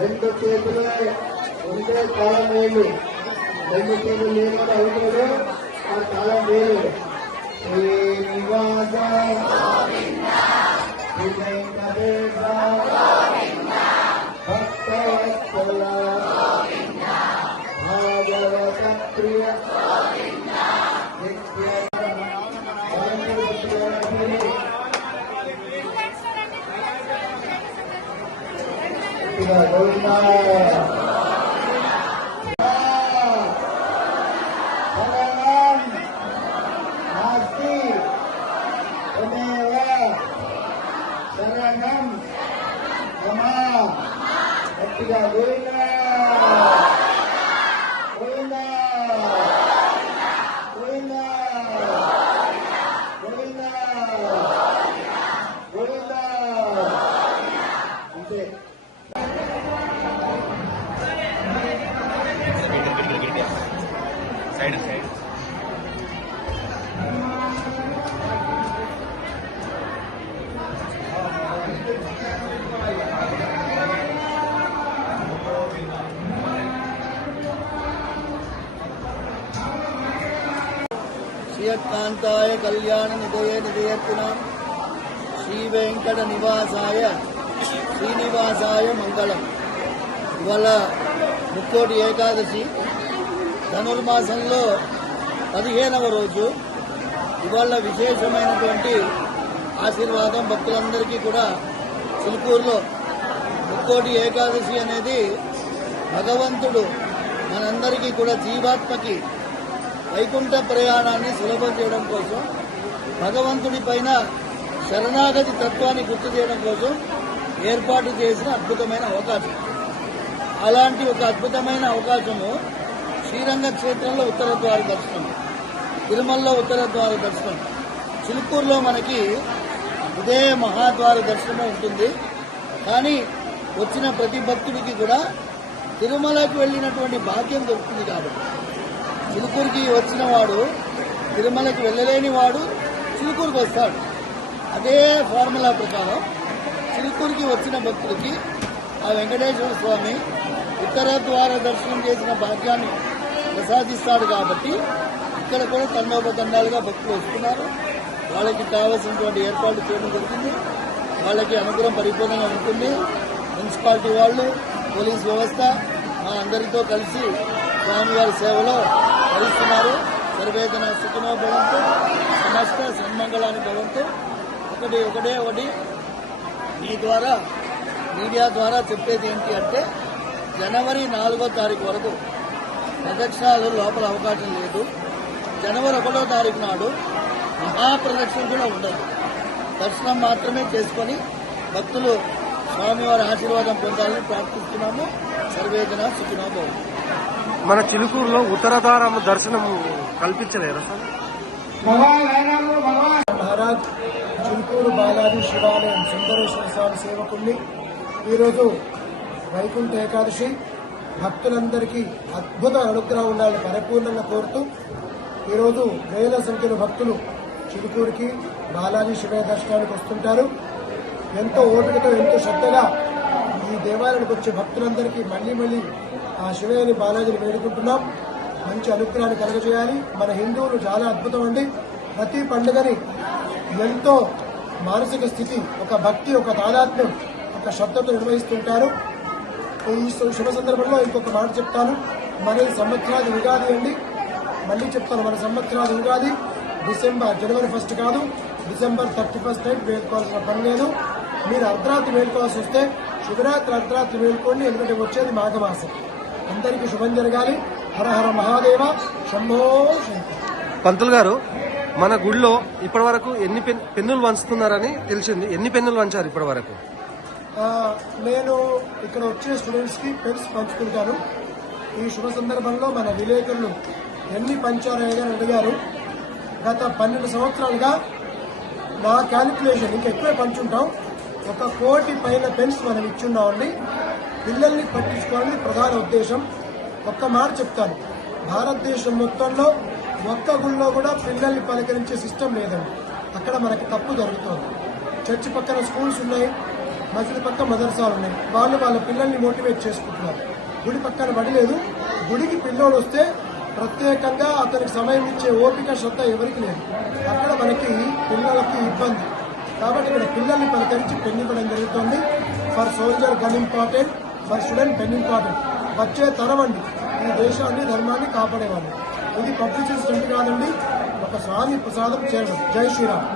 రెండు చేతులు ఉంటే తాళం వేలు, రెండు చేతులు లేకుండా అవుతాడు ఆ తాళం వేలు. శ్రీనివాస వెంకటేశ భక్తవత్సల భాగవత ప్రియ గోవిందా శరణం మమా గట్టిగా గోవిందా గోవిందా గోవిందా గోవిందా గోవిందా అంతే. సైడ్ సైడ్ శ్రీకాంతాయ కళ్యాణ నిధయ నిధయత్తునాం శ్రీ వెంకట నివాసాయ శ్రీనివాసాయ మంగళం. ఇవాళ ముక్కోటి ఏకాదశి, ధనుర్మాసంలో 15వ రోజు. ఇవాళ విశేషమైనటువంటి ఆశీర్వాదం భక్తులందరికీ కూడా. చిలుకూరులో ముక్కోటి ఏకాదశి అనేది భగవంతుడు మనందరికీ కూడా జీవాత్మకి వైకుంఠ ప్రయాణాన్ని సులభం చేయడం కోసం, భగవంతుడి పైన శరణాగతి తత్వాన్ని గుర్తు చేయడం కోసం ఏర్పాటు చేసిన అద్భుతమైన అవకాశం. అలాంటి ఒక అద్భుతమైన అవకాశము శ్రీరంగ క్షేత్రంలో ఉత్తర ద్వార దర్శనం, తిరుమలలో ఉత్తర ద్వార దర్శనం, చిలుకూరులో మనకి ఇదే మహాద్వార దర్శనం ఉంటుంది. కానీ వచ్చిన ప్రతి భక్తుడికి కూడా తిరుమలకు వెళ్ళినటువంటి భాగ్యం దొరుకుతుంది. కాబట్టి చిలుకూరుకి వచ్చిన వాడు తిరుమలకు వెళ్ళలేని వాడు చిలుకూరుకు వస్తాడు. అదే ఫార్ములా ప్రకారం చిలుకూరుకి వచ్చిన భక్తులకి ఆ వెంకటేశ్వర స్వామి ఉత్తర ద్వార దర్శనం చేసిన భాగ్యాన్ని ప్రసాదిస్తాడు. కాబట్టి ఇక్కడ కూడా తండోపతండాలుగా భక్తులు వస్తున్నారు. వాళ్ళకి కావాల్సినటువంటి ఏర్పాట్లు చేయడం జరిగింది. వాళ్ళకి అనుగ్రహం పరిపూర్ణంగా ఉంటుంది. మున్సిపాలిటీ వాళ్ళు, పోలీస్ వ్యవస్థ మా అందరితో కలిసి స్వామివారి సేవలో భరిస్తున్నారు. సర్వే జన సుఖినో భవంతు, సమస్త సన్మంగళాన్ని భవంతు. ఒకటి మీ ద్వారా మీడియా ద్వారా చెప్పేది ఏంటి అంటే జనవరి 4వ తారీఖు వరకు ప్రదక్షిణాలు లోపల అవకాశం లేదు. జనవరి 1వ తారీఖు నాడు మహాప్రదక్షిణ కూడా ఉండదు. దర్శనం మాత్రమే చేసుకొని భక్తులు స్వామివారి ఆశీర్వాదం పొందాలని ప్రార్థిస్తున్నాము. సర్వేజన సుఖినో భవంతు. మన చిలుకూరులో ఉత్తరధారం దర్శనం కల్పించలేరా సార్? మహారాజ్ చిలుకూరు బాలాజీ శివాలయం సుందరేశ్వర స్వామి సేవకుల్ని ఈరోజు వైకుంఠ ఏకాదశి భక్తులందరికీ అద్భుత అనుగ్రహం ఉండాలని పరిపూర్ణంగా కోరుతూ ఈరోజు వేల సంఖ్యలో భక్తులు చిలుకూరుకి బాలాజీ శివయ్య దర్శనానికి వస్తుంటారు. ఎంతో ఓపికతో ఎంతో శ్రద్ధగా ఈ దేవాలయానికి వచ్చే భక్తులందరికీ మళ్లీ ఆ శివయ్యని బాలాజీని వేడుకుంటున్నాం. మంచి అనుగ్రహాన్ని కలుగజేయాలి. మన హిందువులు చాలా అద్భుతం అండి. ప్రతి పండుగని ఎంతో మానసిక స్థితి, ఒక భక్తి, ఒక తాదాత్మ్యం, ఒక శ్రద్ధతో నిర్వహిస్తుంటారు. ఈ శుభ సందర్భంలో ఇంకొక మాట చెప్తాను. మన సంవత్సరాది ఉగాది అండి. మళ్ళీ చెప్తాను, మన సంవత్సరాది ఉగాది జనవరి 1 కాదు, డిసెంబర్ 31 నైట్ వేడుకోవాల్సిన పని లేదు. మీరు అర్ధరాత్రి వేడుకోవాల్సి వస్తే శివరాత్రి అర్ధరాత్రి వేడుకోండి, ఎందుకంటే వచ్చేది మాఘమాసం. అందరికీ శుభం జరగాలి. హర హర మహాదేవ, శంభో శంకర్. పంతులు గారు, మన గుడిలో ఇప్పటి వరకు ఎన్ని పెన్నులు వంచుతున్నారని తెలిసింది. ఎన్ని పెన్నులు వంచారు ఇప్పటి వరకు? నేను ఇక్కడ వచ్చే స్టూడెంట్స్ కి పెన్స్ పంచుకుంటాను. ఈ శుభ సందర్భంలో మన విలేకరులు ఎన్ని పంచారయ్య గారు అడిగారు. గత 12 సంవత్సరాలుగా నా క్యాలిక్యులేషన్ ఇంకా ఎక్కువే పంచుంటాం. 1 కోటి పైన పెన్స్ మనం ఇచ్చున్నామండి. పిల్లల్ని పట్టించుకోవాలని ప్రధాన ఉద్దేశం. ఒక్క మాట చెప్తాను, భారతదేశం మొత్తంలో ఒక్క గుళ్ళో కూడా పిల్లల్ని పలకరించే సిస్టమ్ లేదండి. అక్కడ మనకి తప్పు జరుగుతోంది. చర్చి పక్కన స్కూల్స్ ఉన్నాయి, మసీదు పక్క మదర్సాలు ఉన్నాయి. వాళ్ళు వాళ్ళ పిల్లల్ని మోటివేట్ చేసుకుంటున్నారు. గుడి పక్కన బడి లేదు. గుడికి పిల్లోడు వస్తే ప్రత్యేకంగా అతనికి సమయం ఇచ్చే ఓపిక, శ్రద్ధ ఎవరికి లేదు. అక్కడ మనకి పిల్లలకి ఇబ్బంది. కాబట్టి ఇక్కడ పిల్లల్ని పలకరించి పెన్ ఇవ్వడం జరుగుతుంది. For soldier gun important, for student pen important. వచ్చే తరం అండి ఈ దేశాన్ని, ధర్మాన్ని కాపాడేవాళ్ళు. ఇది పబ్లిసిటీ స్టంట్ కాదండి, ఒక స్వామి ప్రసాదం చేరడం. జై శ్రీరామ్.